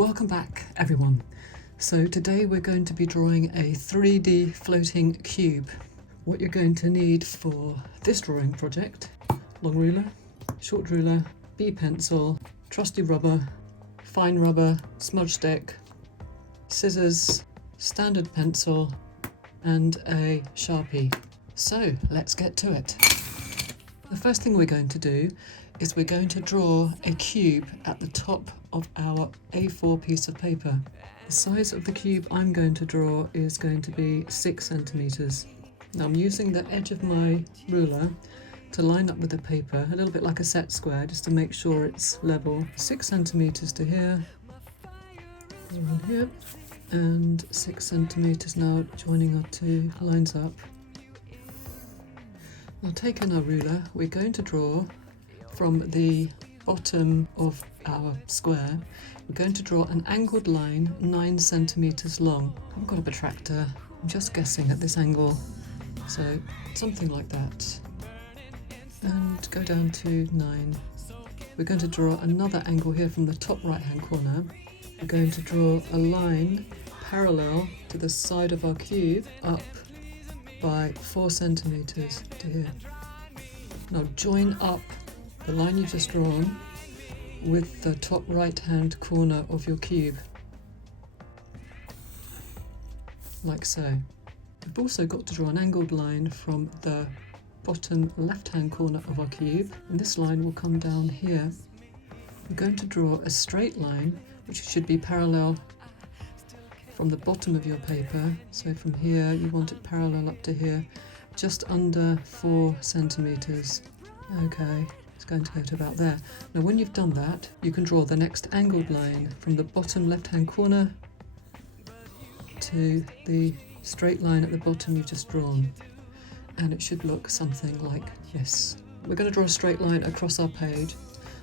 Welcome back everyone. So today we're going to be drawing a 3D floating cube. What you're going to need for this drawing project: long ruler, short ruler, B pencil, trusty rubber, fine rubber, smudge stick, scissors, standard pencil and a Sharpie. So let's get to it. The first thing we're going to do is we're going to draw a cube at the top of our A4 piece of paper. The size of the cube I'm going to draw is going to be 6 centimeters. Now I'm using the edge of my ruler to line up with the paper, a little bit like a set square, just to make sure it's level. 6 centimeters to here, around here, and 6 centimeters now joining our two lines up. Now taking our ruler, we're going to draw from the bottom of our square, we're going to draw an angled line 9 centimeters long. I haven't got a protractor, I'm just guessing at this angle, so something like that. And go down to 9. We're going to draw another angle here from the top right hand corner. We're going to draw a line parallel to the side of our cube up by 4 centimeters to here. Now join up the line you've just drawn with the top right hand corner of your cube, like so. We've also got to draw an angled line from the bottom left hand corner of our cube, and this line will come down here. We're going to draw a straight line which should be parallel from the bottom of your paper, so from here you want it parallel up to here, just under 4 centimeters. Okay, it's going to go to about there. Now when you've done that, you can draw the next angled line from the bottom left hand corner to the straight line at the bottom you've just drawn, and it should look something like this. We're going to draw a straight line across our page,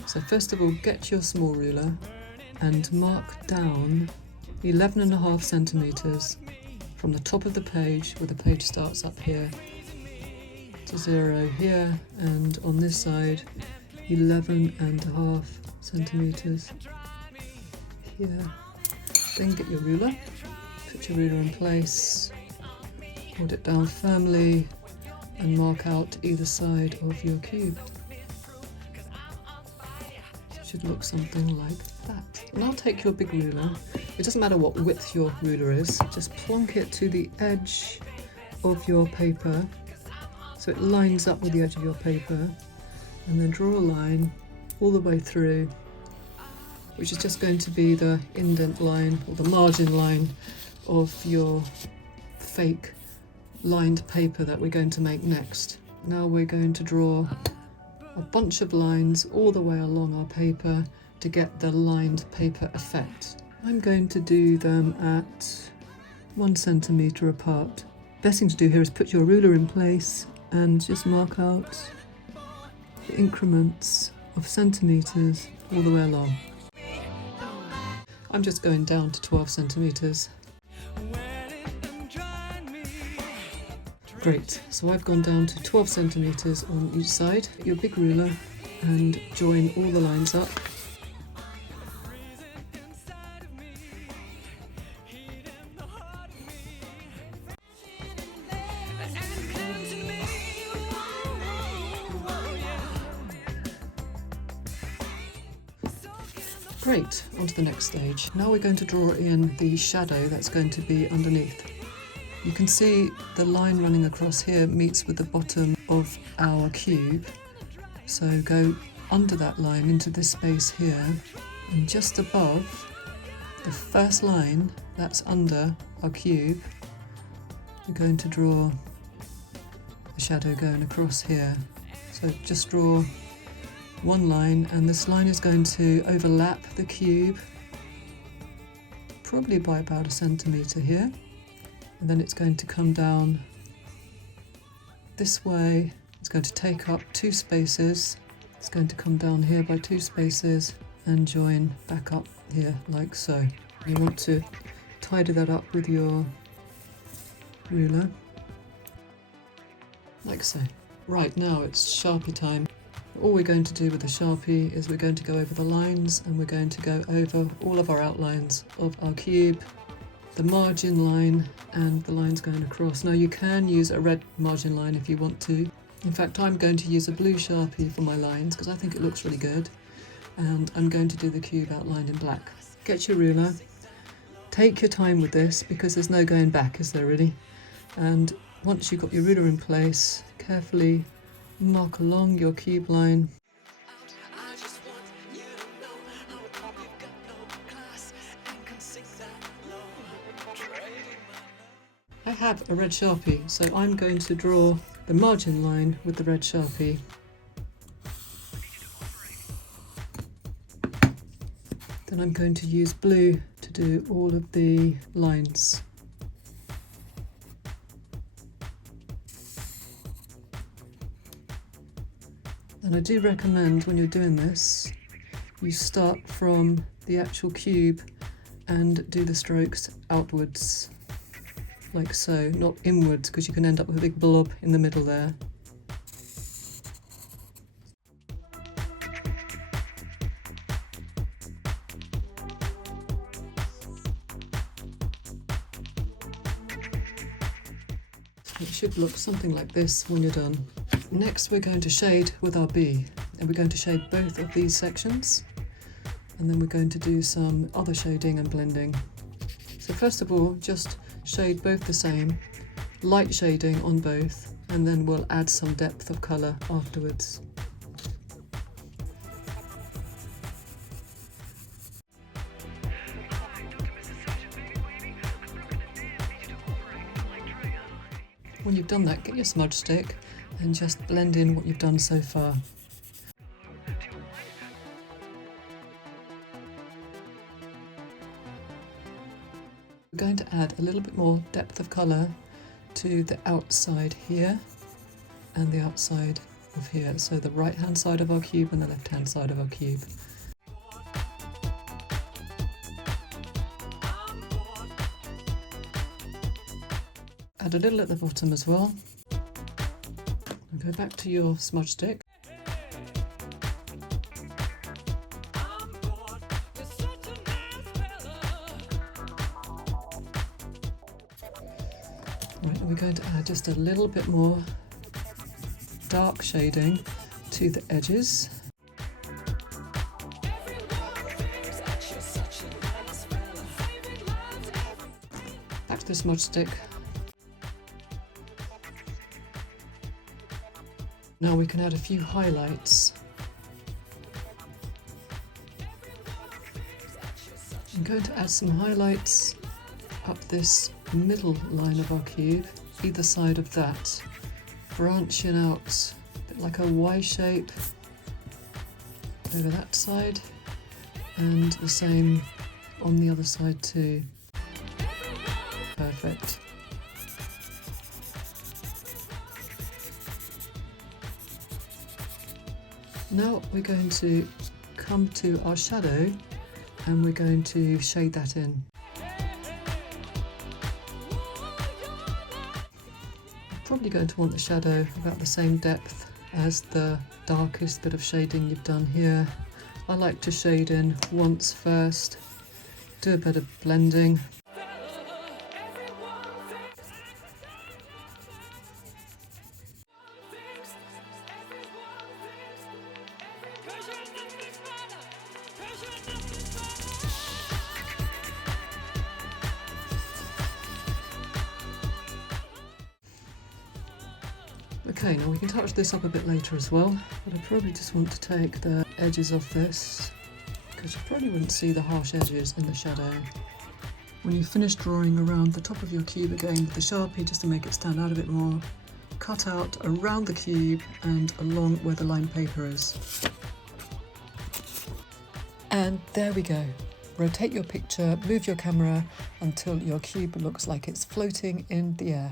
so first of all get your small ruler and mark down 11.5 centimeters from the top of the page, where the page starts up here, to 0 here, and on this side 11.5 centimeters here. Then get your ruler, put your ruler in place, hold it down firmly and mark out either side of your cube. It should look something like that. And I'll take your big ruler, it doesn't matter what width your ruler is, just plonk it to the edge of your paper so it lines up with the edge of your paper, and then draw a line all the way through, which is just going to be the indent line or the margin line of your fake lined paper that we're going to make next. Now we're going to draw a bunch of lines all the way along our paper to get the lined paper effect. I'm going to do them at 1 centimeter apart. Best thing to do here is put your ruler in place and just mark out the increments of centimeters all the way along. I'm just going down to 12 centimeters. Great, so I've gone down to 12 centimeters on each side. Get your big ruler and join all the lines up. Great, on to the next stage. Now we're going to draw in the shadow that's going to be underneath. You can see the line running across here meets with the bottom of our cube. So go under that line into this space here, and just above the first line that's under our cube, we're going to draw a shadow going across here. So just draw one line, and this line is going to overlap the cube probably by about 1 centimeter here, and then it's going to come down this way. It's going to take up 2 spaces, it's going to come down here by 2 spaces and join back up here like so. You want to tidy that up with your ruler like so. Right, now it's Sharpie time. all we're going to do with the Sharpie is we're going to go over the lines, and we're going to go over all of our outlines of our cube, the margin line and the lines going across. Now you can use a red margin line if you want to. In fact, I'm going to use a blue Sharpie for my lines because I think it looks really good, and I'm going to do the cube outlined in black. Get your ruler, take your time with this because there's no going back, is there really? And once you've got your ruler in place, carefully mark along your cube line. I have a red Sharpie, so I'm going to draw the margin line with the red Sharpie. Then I'm going to use blue to do all of the lines. And I do recommend when you're doing this, you start from the actual cube and do the strokes outwards, like so, not inwards, because you can end up with a big blob in the middle there. It should look something like this when you're done. Next we're going to shade with our B, and we're going to shade both of these sections, and then we're going to do some other shading and blending. So first of all, just shade both the same, light shading on both, and then we'll add some depth of colour afterwards. When you've done that, get your smudge stick and just blend in what you've done so far. We're going to add a little bit more depth of colour to the outside here and the outside of here, so the right hand side of our cube and the left hand side of our cube. Add a little at the bottom as well. And go back to your smudge stick. Right, and we're going to add just a little bit more dark shading to the edges. Back to the smudge stick. Now we can add a few highlights. I'm going to add some highlights up this middle line of our cube, either side of that, branching out a bit like a Y shape over that side, and the same on the other side too. Perfect. Now we're going to come to our shadow and we're going to shade that in. You're probably going to want the shadow about the same depth as the darkest bit of shading you've done here. I like to shade in once first, do a bit of blending. Okay, now we can touch this up a bit later as well, but I probably just want to take the edges off this, because you probably wouldn't see the harsh edges in the shadow. When you finish drawing around the top of your cube again with the Sharpie, just to make it stand out a bit more, cut out around the cube and along where the lined paper is. And there we go. Rotate your picture, move your camera until your cube looks like it's floating in the air.